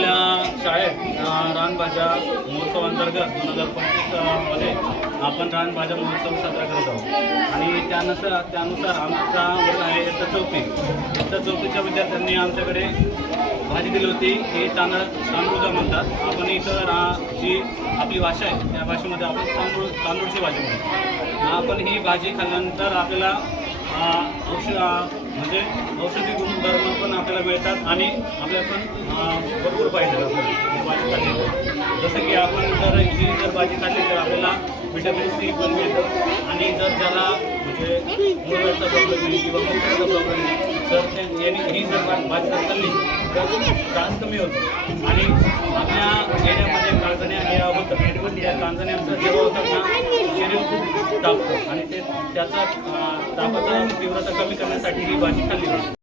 आपल्या शाळेत रानभाज्या महोत्सव अंतर्गत 2025 मध्ये आपण रानभाज्या महोत्सव साजरा करत आहोत आणि त्यानुसार आमचा वर्ग आहे इयत्ता चौथीच्या विद्यार्थ्यांनी आमच्याकडे भाजी दिली होती. ही तांदूळ म्हणतात. आपण इथं जी आपली भाषा आहे त्या भाषेमध्ये आपण तांदूळची भाजी म्हणतो. आपण ही भाजी खाल्ल्यानंतर आपल्याला म्हणजे औषधी गुणधर्म पण आपल्याला मिळतात आणि आपल्याला पण भरपूर फायदे आपल्याला भाजी खाल्ली. जसं की आपण जर भाजी खाल्ली तर आपल्याला व्हिटॅमिन सी पण मिळतं आणि जर त्याला म्हणजे मुळव्याचा प्रॉब्लेम आहे किंवा मुळव्याचा प्रॉब्लेम आहे तर ही जर भाजी खाल्ली तर त्रास कमी होतो. आणि आपल्या एरियामध्ये कांजण्या हे होतं, त्या कांजण्यांचं जेव्हा होतं ना शरीर खूप तापतं आणि त्याचा तापाचा तीव्रता कमी करण्यासाठी ही भाजी खाल्ली पाहिजे.